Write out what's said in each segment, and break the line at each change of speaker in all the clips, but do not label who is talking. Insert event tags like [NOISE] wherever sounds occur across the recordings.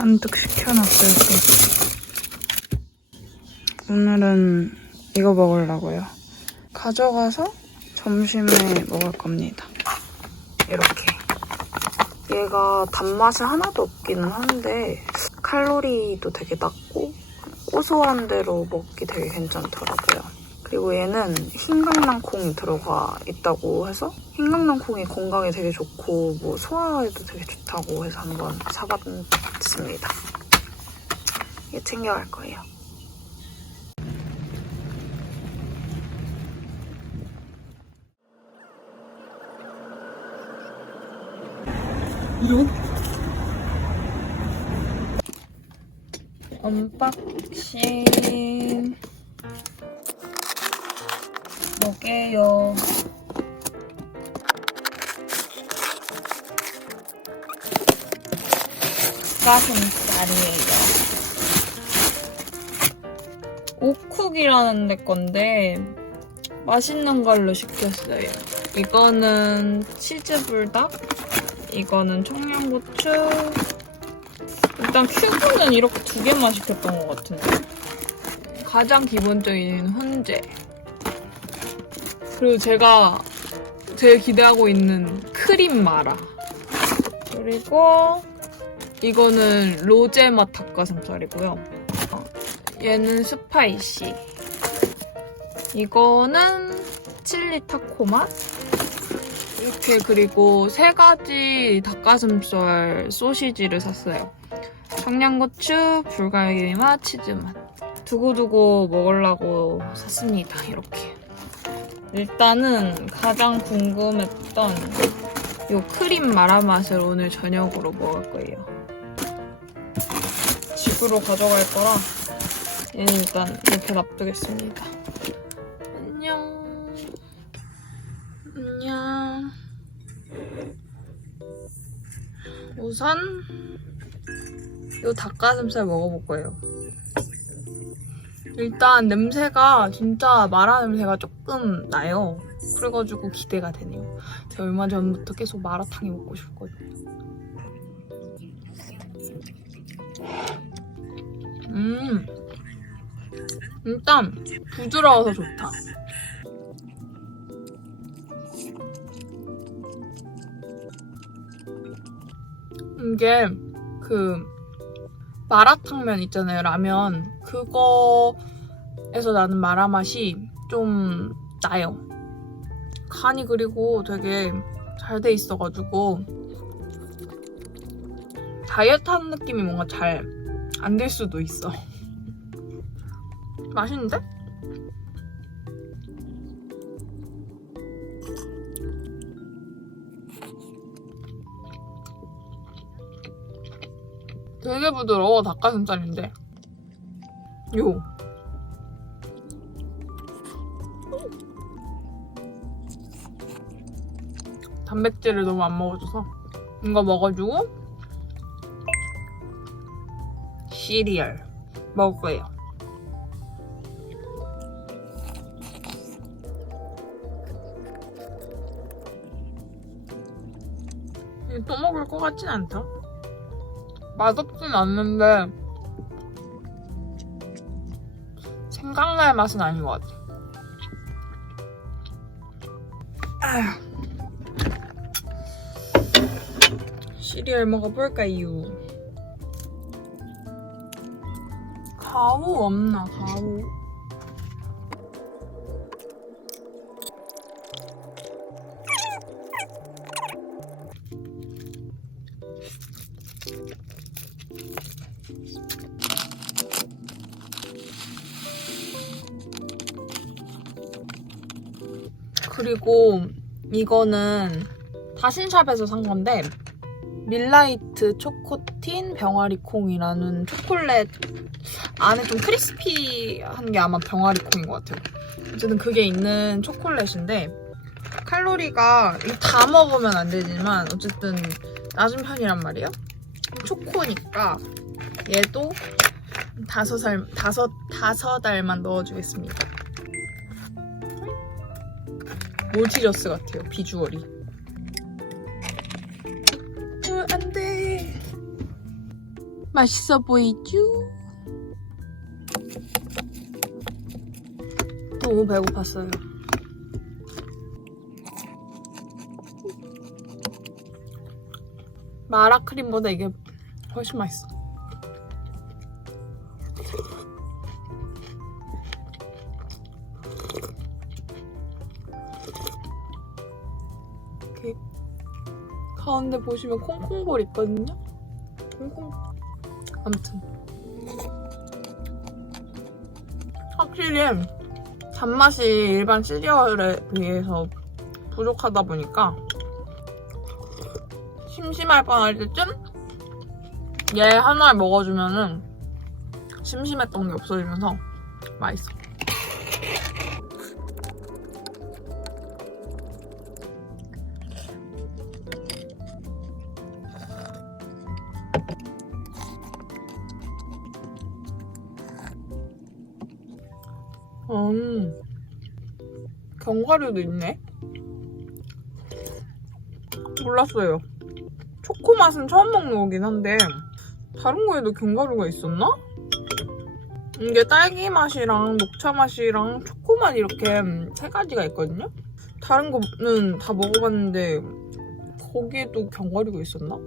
잔뜩 시켜놨어요, 또. 오늘은 이거 먹으려고요. 가져가서 점심에 먹을 겁니다. 이렇게. 얘가 단맛이 하나도 없기는 한데 칼로리도 되게 낮고 고소한 대로 먹기 되게 괜찮더라고요. 그리고 얘는 흰강낭콩이 들어가 있다고 해서 흰강낭콩이 건강에 되게 좋고 뭐 소화에도 되게 좋다고 해서 한번 사봤습니다. 이게 챙겨갈 거예요. 언박싱 뭐게요 가슴살이에요 오쿡이라는 데 건데 맛있는 걸로 시켰어요 이거는 치즈불닭 이거는 청양고추 일단 큐브는 이렇게 두 개만 시켰던 것 같은데. 가장 기본적인 훈제. 그리고 제가 제일 기대하고 있는 크림 마라. 그리고 이거는 로제 맛 닭가슴살이고요. 어, 얘는 스파이시. 이거는 칠리 타코 맛. 이렇게 그리고 세 가지 닭가슴살 소시지를 샀어요. 청양고추, 불갈비 맛, 치즈 맛. 두고두고 먹으려고 샀습니다. 이렇게. 일단은 가장 궁금했던 이 크림 마라 맛을 오늘 저녁으로 먹을 거예요. 집으로 가져갈 거라 얘는 일단 이렇게 놔두겠습니다. 안녕. 안녕. 우선 이 닭가슴살 먹어볼 거예요. 일단 냄새가 진짜 마라 냄새가 조금 나요. 그래가지고 기대가 되네요. 제가 얼마 전부터 계속 마라탕이 먹고 싶거든요. 음, 일단 부드러워서 좋다. 이게 그 마라탕면 있잖아요, 라면. 그거에서 나는 마라 맛이 좀 나요. 간이 그리고 되게 잘 돼 있어가지고 다이어트 하는 느낌이 뭔가 잘 안 될 수도 있어. [LAUGHS] 맛있는데? 되게 부드러워 닭가슴살인데. 요. 단백질을 너무 안 먹어줘서. 이거 먹어주고 시리얼 먹을 거예요. 또 먹을 것 같진 않다 맛없진 않는데 생강날 맛은 아닌 것 같아. 시리얼 먹어볼까요? 가우 없나 가우? 그리고 이거는 다신샵에서 산 건데 밀라이트 초코틴 병아리콩이라는 초콜릿 안에 좀 크리스피한 게 아마 병아리콩인 것 같아요. 어쨌든 그게 있는 초콜릿인데 칼로리가 다 먹으면 안 되지만 어쨌든 낮은 편이란 말이에요. 초코니까 얘도 다섯 살 다섯 다섯 알만 넣어주겠습니다. 몰티저스 같아요 비주얼이 어, 안돼 맛있어 보이죠? 너무 배고팠어요. 마라 크림보다 이게 훨씬 맛있어. 이렇게 가운데 보시면 콩콩볼 있거든요. 콩콩. 아무튼 확실히 단맛이 일반 시리얼에 비해서 부족하다 보니까 심심할 뻔할 때쯤 얘 하나 먹어주면은 심심했던 게 없어지면서 맛있어. 음, 견과류도 있네. 몰랐어요. 초코 맛은 처음 먹는 거긴 한데 다른 거에도 견과류가 있었나? 이게 딸기 맛이랑 녹차 맛이랑 초코 맛 이렇게 세 가지가 있거든요. 다른 거는 다 먹어봤는데 거기에도 견과류가 있었나?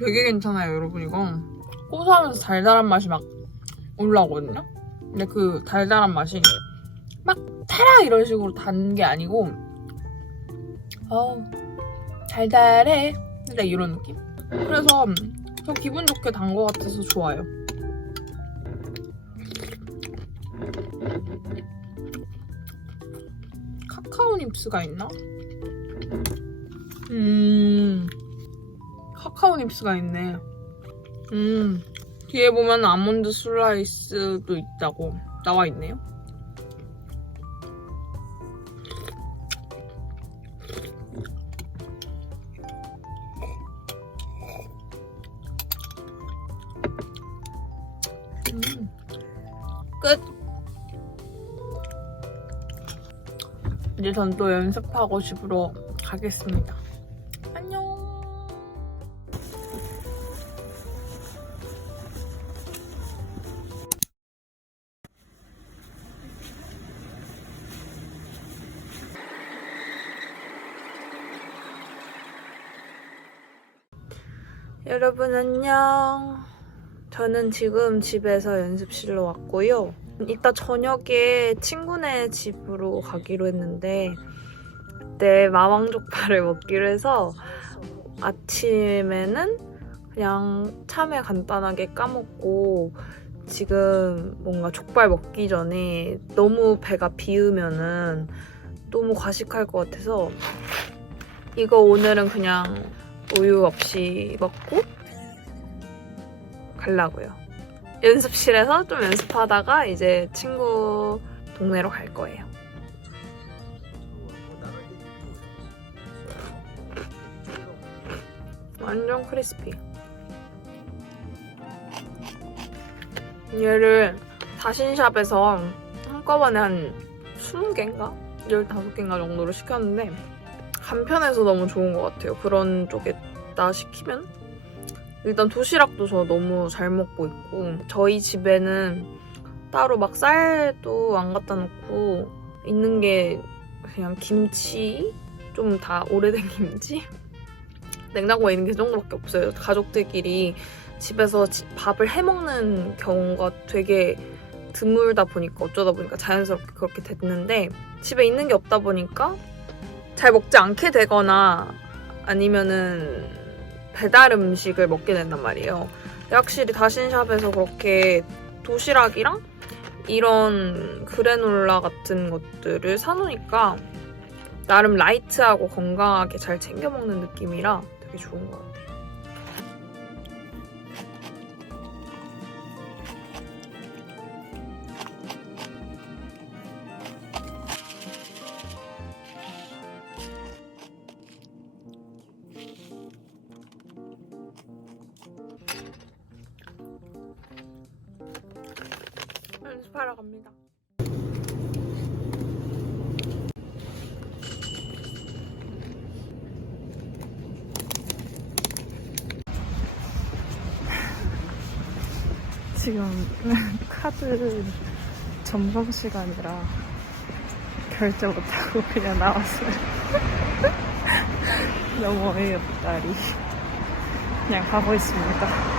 되게 괜찮아요, 여러분 이거. 고소하면서 달달한 맛이 막 올라오거든요. 근데 그 달달한 맛이 막 타라 이런 식으로 단 게 아니고 어우 달달해 근데 이런 느낌? 그래서 저 기분 좋게 단거 같아서 좋아요. 카카오 닙스가 있나? 음 카카오 닙스가 있네. 음 뒤에 보면 아몬드 슬라이스도 있다고 나와 있네요. 음. 끝. 이제 전 또 연습하고 집으로 가겠습니다. 여러분 안녕. 저는 지금 집에서 연습실로 왔고요. 이따 저녁에 친구네 집으로 가기로 했는데 그때 마왕족발을 먹기로 해서 아침에는 그냥 참외 간단하게 까먹고 지금 뭔가 족발 먹기 전에 너무 배가 비우면은 너무 과식할 것 같아서 이거 오늘은 그냥 우유 없이 먹고 가려고요. 연습실에서 좀 연습하다가 이제 친구 동네로 갈 거예요. 완전 크리스피. 얘를 다신샵에서 한꺼번에 한 20개인가? 15개인가 정도로 시켰는데 간편해서 너무 좋은 것 같아요. 그런 쪽에다 시키면 일단 도시락도 저 너무 잘 먹고 있고 저희 집에는 따로 막 쌀도 안 갖다 놓고 있는 게 그냥 김치 좀 다 오래된 [LAUGHS] 김치 냉장고에 있는 게그 정도밖에 없어요. 가족들끼리 집에서 지- 밥을 해 먹는 경우가 되게 드물다 보니까 어쩌다 보니까 자연스럽게 그렇게 됐는데 집에 있는 게 없다 보니까 잘 먹지 않게 되거나 아니면은 배달 음식을 먹게 된단 말이에요. 확실히 다신샵에서 그렇게 도시락이랑 이런 그래놀라 같은 것들을 사놓으니까 나름 라이트하고 건강하게 잘 챙겨 먹는 느낌이라 되게 좋은 것 같아요. 집하러 갑니다.
지금 [LAUGHS] 카드 점검 시간이라 결제 못하고 그냥 나왔어요. [LAUGHS] 너무 어이없다리. 그냥 가고 있습니다.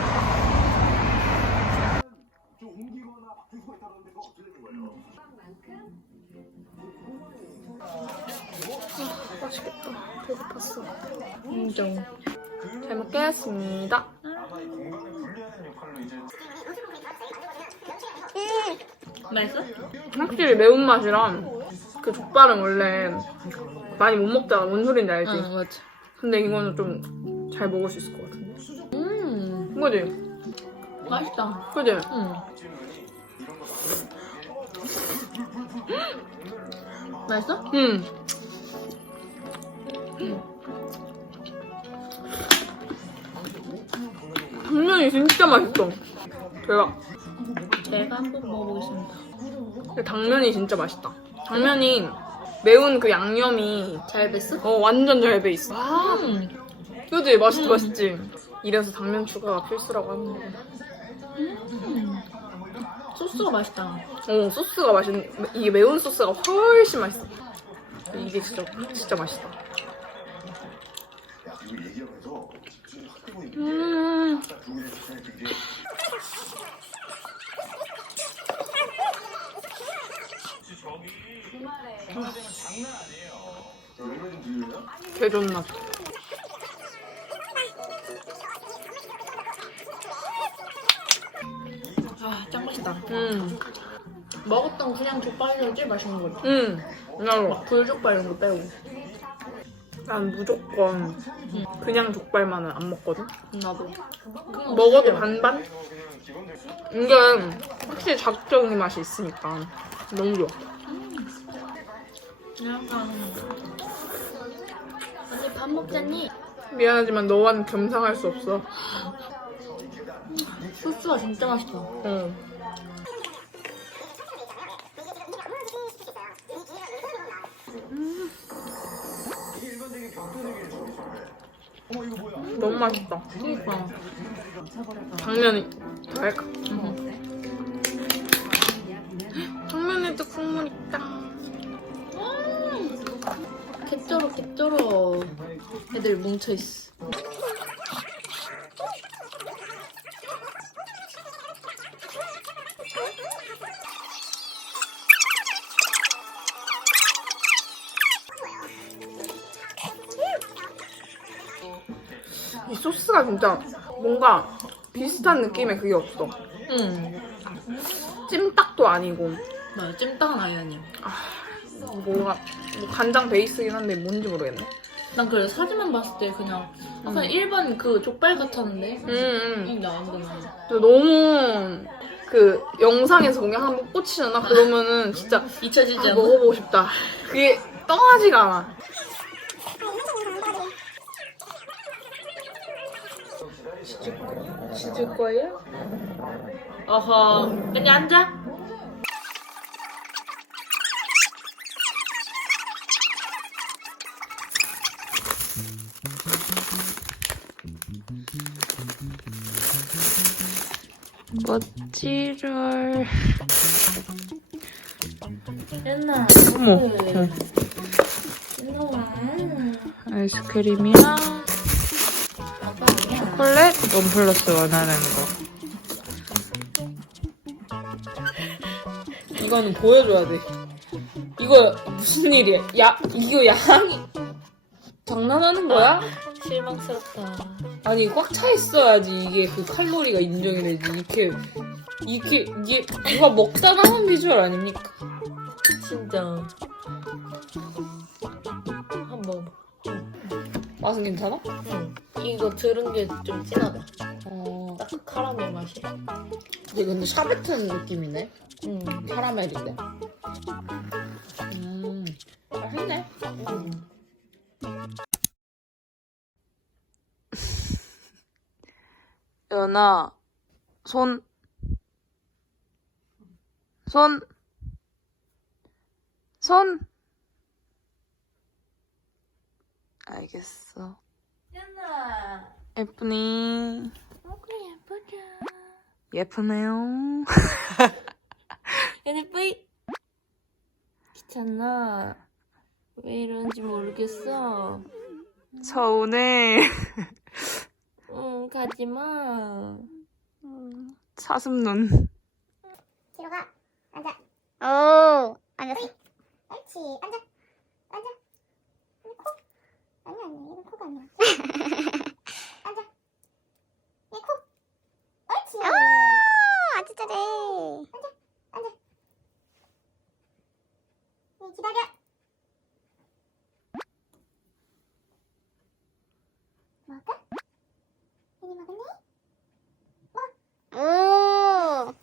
맛있겠다. 배고팠어. 인정. 잘 먹겠습니다.
맛있어?
확실히 매운맛이랑 그 족발은 원래 많이 못 먹잖아. 뭔 소린지 알지?
응, 맞아.
근데 이거는 좀 잘 먹을 수 있을 것 같은데.
음,
그지?
맛있다.
그지?
응. 맛있어?
응. 당면이 진짜 맛있어. 대박.
내가 한번 먹어보겠습니다.
당면이 진짜 맛있다. 당면이 매운 그 양념이
잘 뱄어?
어 완전 잘 배 있어.
음.
그지? 맛있지 맛있지. 이래서 당면 추가가 필수라고 합니다.
소스가 맛있다.
어 소스가 맛있 이게 매운 소스가 훨씬 맛있어. 이게 진짜 진짜 맛있다. 음. 개존 맛.
아, 짱 맛있다.
음.
먹었던 그냥 족발 중에 제일 맛있는 거 같아.
음. 나도.
불족발 이런 거 빼고.
난 무조건 그냥 족발만은 안 먹거든.
나도.
먹어도 반반? 이게 확실히 자극적인 맛이 있으니까 너무 좋아.
언니 밥 먹자니?
미안하지만 너와는 겸상할 수 없어.
소스가 진짜 맛있다.
어. 너무 맛있다.
그니까.
당면이 달까? 당면에도 국물 있다.
개쩔어, 개쩔어. 애들 뭉쳐 있어.
뭔가 비슷한 느낌의 그게 없어.
응.
찜닭도 아니고
맞아, 찜닭은 아예 아니야.
뭐가 뭐 간장 베이스긴 한데 뭔지 모르겠네.
난 그래 사진만 봤을 때 그냥 약간
음.
일반 그 족발 같았는데
음, 음.
이 나온다
근데 너무 그 영상에서 그냥 한번 꽂히잖아. 그러면은 진짜
잊혀지지
아,
않아?
먹어보고 싶다. 그게 떠나지가 않아.
지질 거예요? 어허 그냥 앉아
멋지럴.
옛날
어머.
옛날
아이스크림이랑 초콜릿 원 플러스 원하는 거. 이거는 보여줘야 돼. 이거 무슨 일이야? 야 이거 양이 장난하는 거야?
실망스럽다
아니 꽉 차 있어야지 이게 그 칼로리가 인정이 되지. 이렇게 이게 이게 누가 먹다 남은 비주얼 아닙니까?
진짜
맛은 괜찮아?
응 이거 들은 게 좀 진하다
어.
딱 그 카라멜 맛이
이게 근데 샤베트 느낌이네.
응
카라멜인데. 음. 맛있네.
응. [LAUGHS]
연아, 손, 손, 손. 알겠어.
연아
예쁘니?
먹고 예쁘다
예쁘네요. [LAUGHS]
NFV 귀찮나? 왜 이러는지 모르겠어.
서운해. [LAUGHS]
응, 가지마.
사슴 눈.
뒤로 가. 앉아. 오, 앉았어. 옳지. 앉아. 아니야, 아니야. 이건 코가 아니야. [LAUGHS] 앉아. 이 코. 옳지. 오, 아주 잘해. 앉아. 앉아. 이 기다려. 먹을까? 이니 먹을래? 오.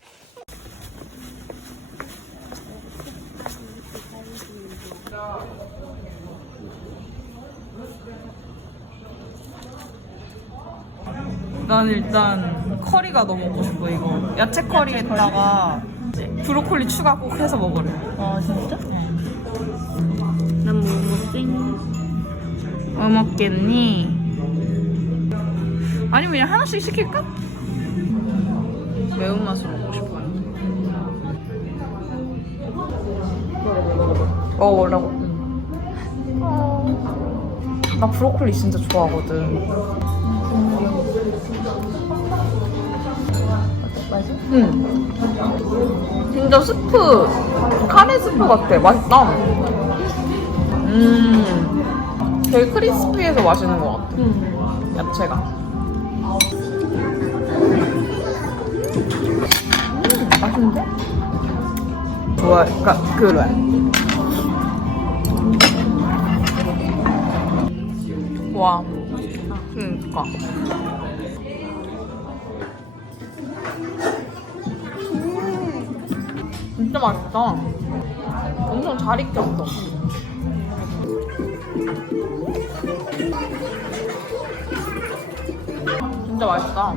난 일단 커리가 너무 먹고 싶어 이거. 야채 커리에다가 브로콜리 추가 꼭 해서 먹으래.
아, 진짜? 난 뭐 먹지?
뭐 먹겠니? 아니면 그냥 하나씩 시킬까? 매운맛으로 먹고 싶어요. 먹어보려고. 나 브로콜리 진짜 좋아하거든. 응. 진짜 스프, 카레 스프 같아. 맛있다. 음. 되게 크리스피해서 맛있는 것 같아. 야채가. 음, 맛있는데? 좋아, 그니까, 그래. 와. 그니까. 음, 진짜 맛있다. 엄청 잘 익혔어. 진짜 맛있다.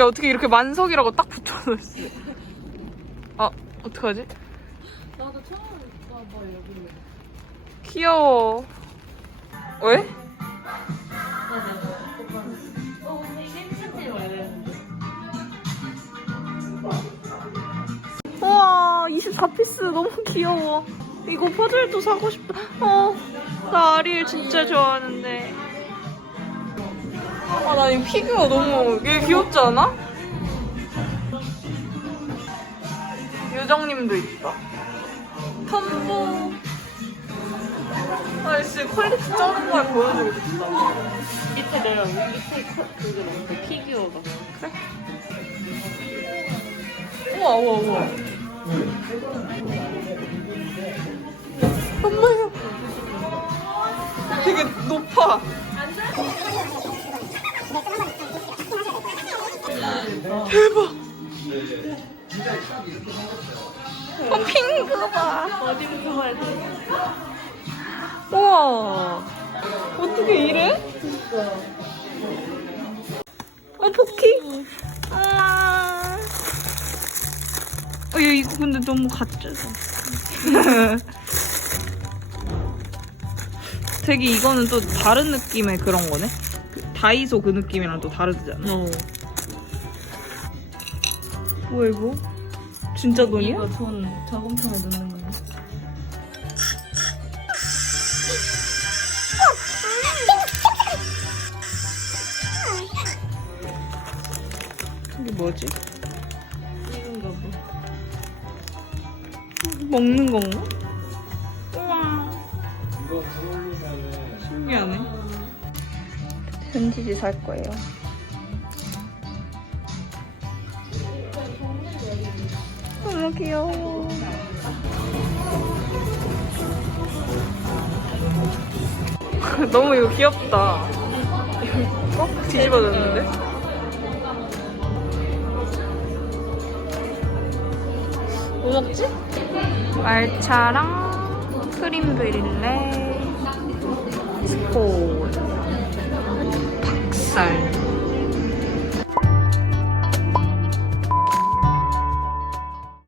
야 어떻게 이렇게 만석이라고 딱 붙여놨어? 아 어떡하지?
나도 처음 봐봐, 여기.
귀여워. 왜?
어.
우와 24피스 너무 귀여워. 이거 퍼즐도 사고 싶다. 어, 나 아리엘 진짜 좋아하는데. 아, 나 이 피규어 너무 얘 귀엽지 않아? 요정님도 있다. 텀보. 아이씨 퀄리티 쩌는 걸 보여주고 싶다.
밑에 내려, 밑에 커, 그게 뭔데, 피규어가.
우와 우와 우와. 엄마야. 되게 높아. 대박. 어, 핑크 봐.
어디부터 봐야 돼?
우와. 어떻게 이래? 어, 포키. 우와. 어, 얘 이거 근데 너무 가짜다. [LAUGHS] 되게 이거는 또 다른 느낌의 그런 거네. 그 다이소 그 느낌이랑 또 다르잖아.
어.
뭐야 이거? 진짜 돈이야?
이거 돈 저금통에 넣는 거야.
이게 뭐지?
이건가 봐.
먹는 건가? 우와. 신기하네. 편지지 살 거예요. 너무 귀여워. [LAUGHS] 너무 이거 귀엽다. 꼭 뒤집어졌는데? 뭐 먹지? 말차랑 크림 브릴레 스콘 닭살